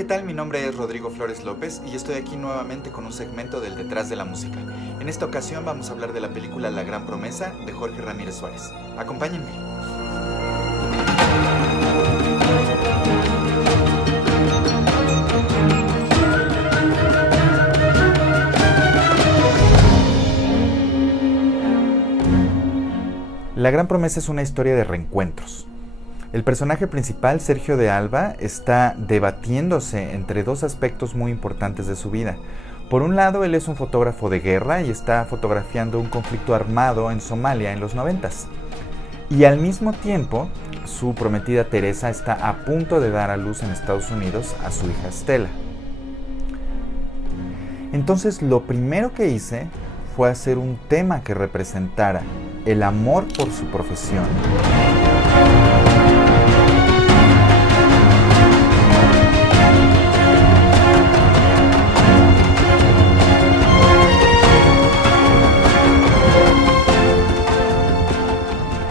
¿qué tal? Mi nombre es Rodrigo Flores López y estoy aquí nuevamente con un segmento del Detrás de la Música. En esta ocasión vamos a hablar de la película La Gran Promesa de Jorge Ramírez Suárez. Acompáñenme. La Gran Promesa es una historia de reencuentros. El personaje principal, Sergio de Alba, está debatiéndose entre dos aspectos muy importantes de su vida. Por un lado, él es un fotógrafo de guerra y está fotografiando un conflicto armado en Somalia en los 90s. Y al mismo tiempo, su prometida Teresa está a punto de dar a luz en Estados Unidos a su hija Estela. Entonces, lo primero que hice fue hacer un tema que representara el amor por su profesión.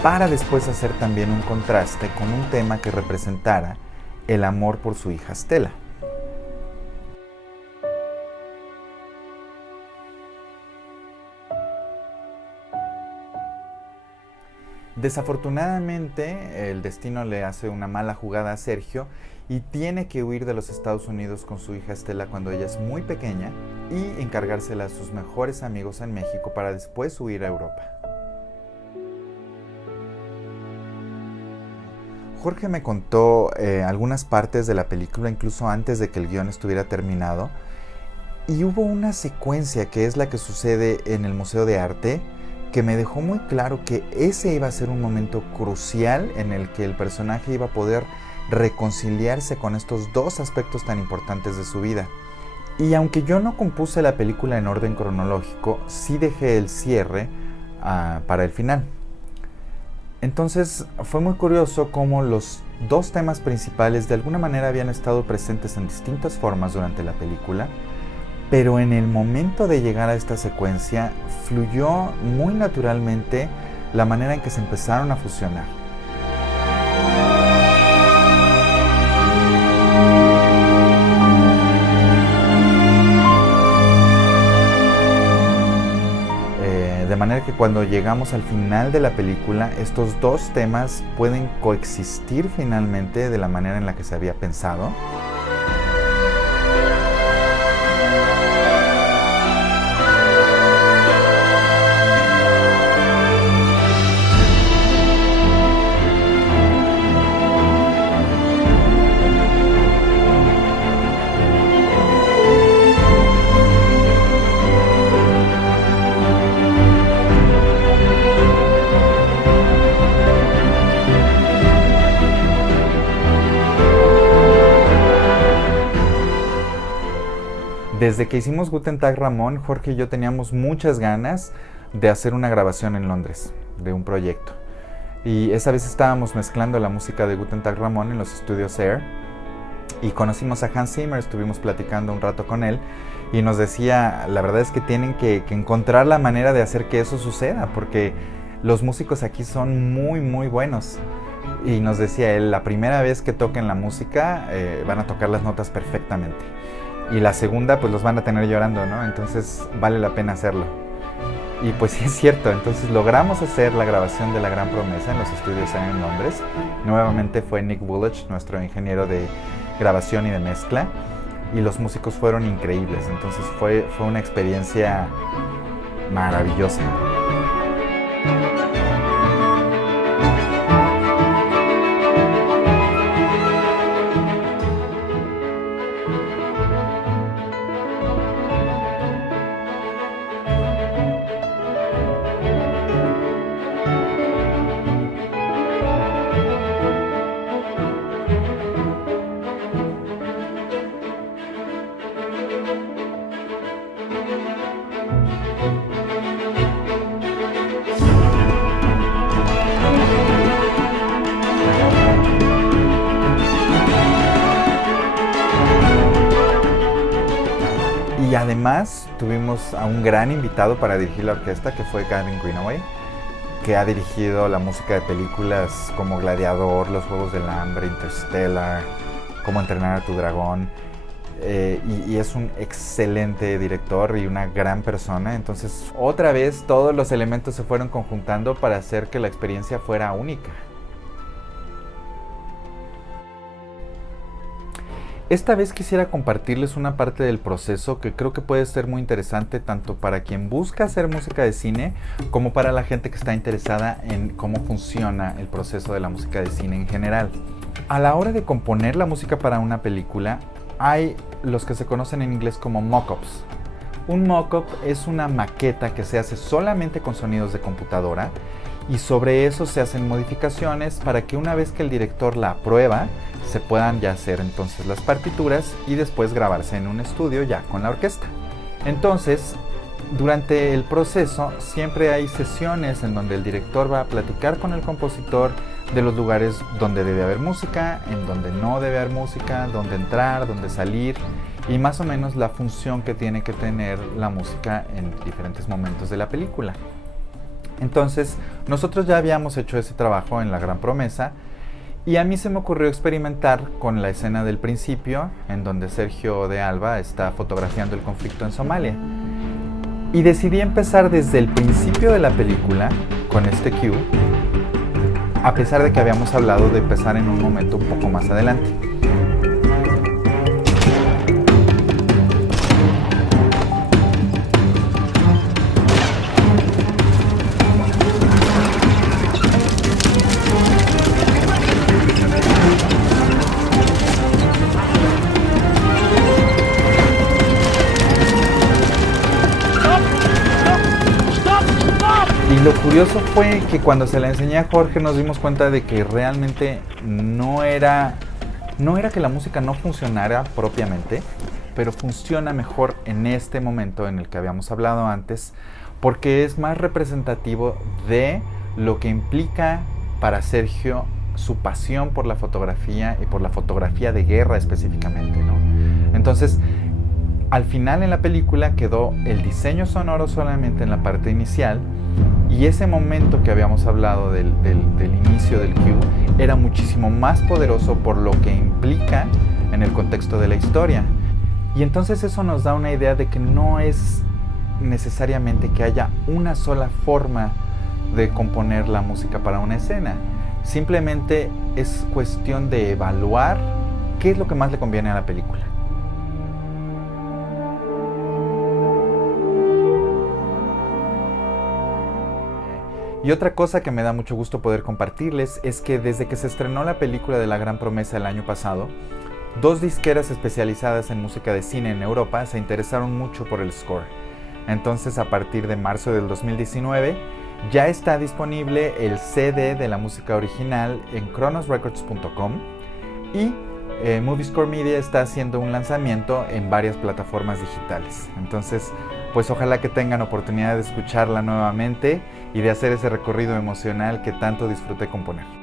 Para después hacer también un contraste con un tema que representara el amor por su hija Estela. Desafortunadamente, el destino le hace una mala jugada a Sergio y tiene que huir de los Estados Unidos con su hija Estela cuando ella es muy pequeña y encargársela a sus mejores amigos en México para después huir a Europa. Jorge me contó algunas partes de la película incluso antes de que el guión estuviera terminado, y hubo una secuencia que es la que sucede en el Museo de Arte que me dejó muy claro que ese iba a ser un momento crucial en el que el personaje iba a poder reconciliarse con estos dos aspectos tan importantes de su vida. Y aunque yo no compuse la película en orden cronológico, sí dejé el cierre para el final. Entonces fue muy curioso cómo los dos temas principales de alguna manera habían estado presentes en distintas formas durante la película, pero en el momento de llegar a esta secuencia fluyó muy naturalmente la manera en que se empezaron a fusionar. De manera que cuando llegamos al final de la película, estos dos temas pueden coexistir finalmente de la manera en la que se había pensado. Desde que hicimos Guten Tag Ramón, Jorge y yo teníamos muchas ganas de hacer una grabación en Londres, de un proyecto. Y esa vez estábamos mezclando la música de Guten Tag Ramón en los estudios Air y conocimos a Hans Zimmer, estuvimos platicando un rato con él y nos decía, la verdad es que tienen que encontrar la manera de hacer que eso suceda, porque los músicos aquí son muy muy buenos. Y nos decía él, la primera vez que toquen la música van a tocar las notas perfectamente. Y la segunda pues los van a tener llorando, ¿no? Entonces vale la pena hacerlo. Y pues sí es cierto, entonces logramos hacer la grabación de La Gran Promesa en los estudios en Londres. Nuevamente fue Nick Bulloch, nuestro ingeniero de grabación y de mezcla, y los músicos fueron increíbles, entonces fue una experiencia maravillosa. Y además tuvimos a un gran invitado para dirigir la orquesta, que fue Gavin Greenaway, que ha dirigido la música de películas como Gladiador, Los Juegos del Hambre, Interstellar, Cómo entrenar a tu dragón. y es un excelente director y una gran persona. Entonces, otra vez todos los elementos se fueron conjuntando para hacer que la experiencia fuera única. Esta vez quisiera compartirles una parte del proceso que creo que puede ser muy interesante tanto para quien busca hacer música de cine como para la gente que está interesada en cómo funciona el proceso de la música de cine en general. A la hora de componer la música para una película, hay los que se conocen en inglés como mock-ups. Un mock-up es una maqueta que se hace solamente con sonidos de computadora y sobre eso se hacen modificaciones para que una vez que el director la aprueba, se puedan ya hacer entonces las partituras y después grabarse en un estudio ya con la orquesta. Entonces, durante el proceso siempre hay sesiones en donde el director va a platicar con el compositor de los lugares donde debe haber música, en donde no debe haber música, dónde entrar, dónde salir y más o menos la función que tiene que tener la música en diferentes momentos de la película. Entonces, nosotros ya habíamos hecho ese trabajo en La Gran Promesa y a mí se me ocurrió experimentar con la escena del principio, en donde Sergio de Alba está fotografiando el conflicto en Somalia. Y decidí empezar desde el principio de la película con este cue, a pesar de que habíamos hablado de empezar en un momento un poco más adelante. Y lo curioso fue que cuando se la enseñé a Jorge nos dimos cuenta de que realmente no era que la música no funcionara propiamente, pero funciona mejor en este momento en el que habíamos hablado antes, porque es más representativo de lo que implica para Sergio su pasión por la fotografía y por la fotografía de guerra específicamente, ¿no? Entonces, al final en la película quedó el diseño sonoro solamente en la parte inicial y ese momento que habíamos hablado del inicio del cue era muchísimo más poderoso por lo que implica en el contexto de la historia. Y entonces eso nos da una idea de que no es necesariamente que haya una sola forma de componer la música para una escena. Simplemente es cuestión de evaluar qué es lo que más le conviene a la película. Y otra cosa que me da mucho gusto poder compartirles es que desde que se estrenó la película de La Gran Promesa el año pasado, 2 disqueras especializadas en música de cine en Europa se interesaron mucho por el score. Entonces, a partir de marzo del 2019, ya está disponible el CD de la música original en kronosrecords.com y Movie Score Media está haciendo un lanzamiento en varias plataformas digitales. Entonces, pues ojalá que tengan oportunidad de escucharla nuevamente y de hacer ese recorrido emocional que tanto disfruté componer.